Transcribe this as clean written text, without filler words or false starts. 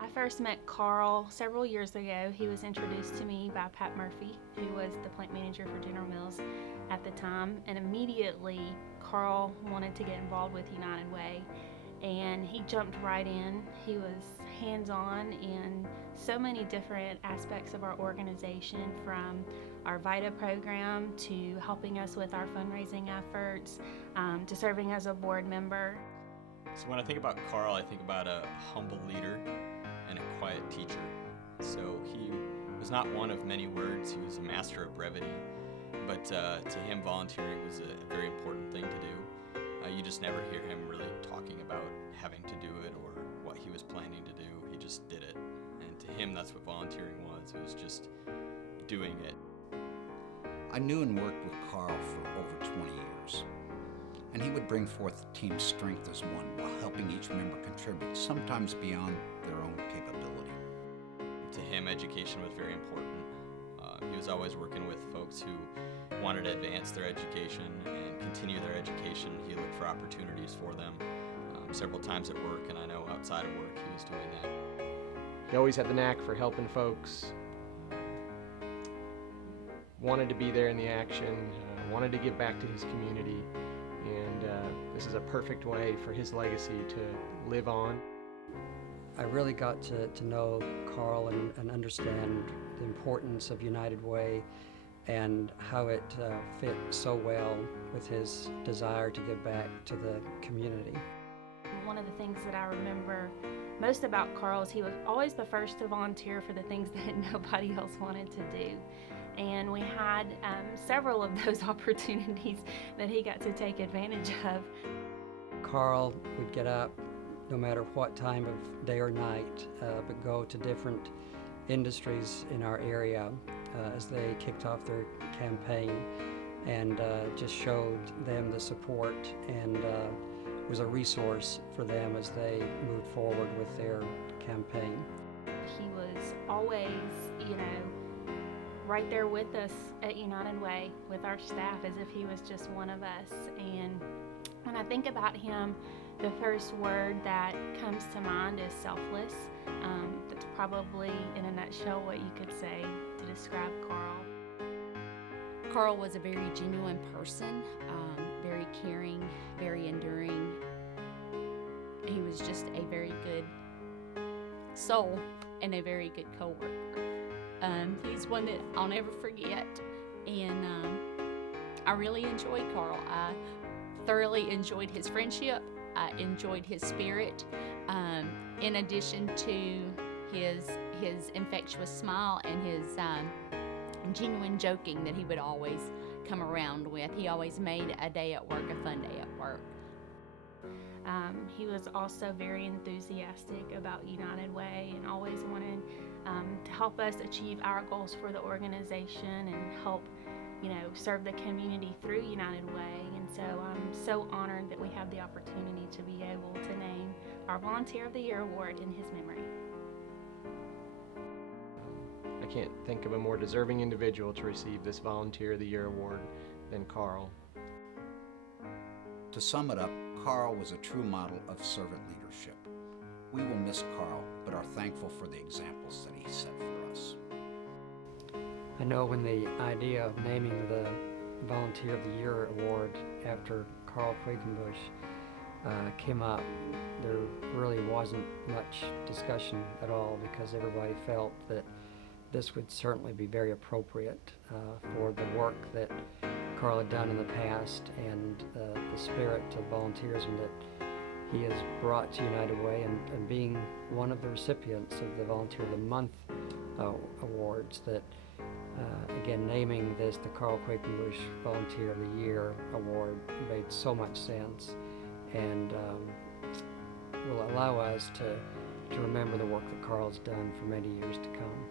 I first met Carl several years ago. He was introduced to me by Pat Murphy, who was the plant manager for General Mills at the time, and immediately Carl wanted to get involved with United Way, and he jumped right in. He was hands-on in so many different aspects of our organization, from our VITA program to helping us with our fundraising efforts, to serving as a board member. So when I think about Carl, I think about a humble leader and a quiet teacher. So he was not one of many words, he was a master of brevity, but to him volunteering was a very important thing to do. You just never hear him really talking about having to do it or what he was planning to do. He just did it, and to him that's what volunteering was. It was just doing it. I knew and worked with Carl for over 20 years, and he would bring forth the team's strength as one while helping each member contribute, sometimes beyond their own capability. To him, education was very important. He was always working with folks who wanted to advance their education and continue their education. He looked for opportunities for them several times at work, and I know outside of work he was doing that. He always had the knack for helping folks, wanted to be there in the action, wanted to give back to his community, and this is a perfect way for his legacy to live on. I really got to know Carl and understand the importance of United Way and how it fit so well with his desire to give back to the community. One of the things that I remember most about Carl is he was always the first to volunteer for the things that nobody else wanted to do. And we had several of those opportunities that he got to take advantage of. Carl would get up no matter what time of day or night, but go to different industries in our area as they kicked off their campaign, and just showed them the support and was a resource for them as they moved forward with their campaign. He was always, right there with us at United Way, with our staff, as if he was just one of us. And when I think about him, the first word that comes to mind is selfless. That's probably, in a nutshell, what you could say to describe Carl. Carl was a very genuine person, very caring, very enduring. He was just a very good soul and a very good co-worker. He's one that I'll never forget, and I really enjoyed Carl. I thoroughly enjoyed his friendship. I enjoyed his spirit, in addition to his infectious smile and his genuine joking that he would always come around with. He always made a day at work a fun day at work. He was also very enthusiastic about United Way and always wanted to help us achieve our goals for the organization and help, serve the community through United Way. And so I'm so honored that we have the opportunity to be able to name our Volunteer of the Year award in his memory. I can't think of a more deserving individual to receive this Volunteer of the Year award than Carl. To sum it up, Carl was a true model of servant leadership. We will miss Carl, but are thankful for the examples that he set for us. I know when the idea of naming the Volunteer of the Year award after Carl Quakenbush came up, there really wasn't much discussion at all, because everybody felt that this would certainly be very appropriate for the work that Carl had done in the past and the spirit of volunteerism that he has brought to United Way, and being one of the recipients of the Volunteer of the Month awards, that again, naming this the Carl Quakenbush Volunteer of the Year award made so much sense, and will allow us to remember the work that Carl's done for many years to come.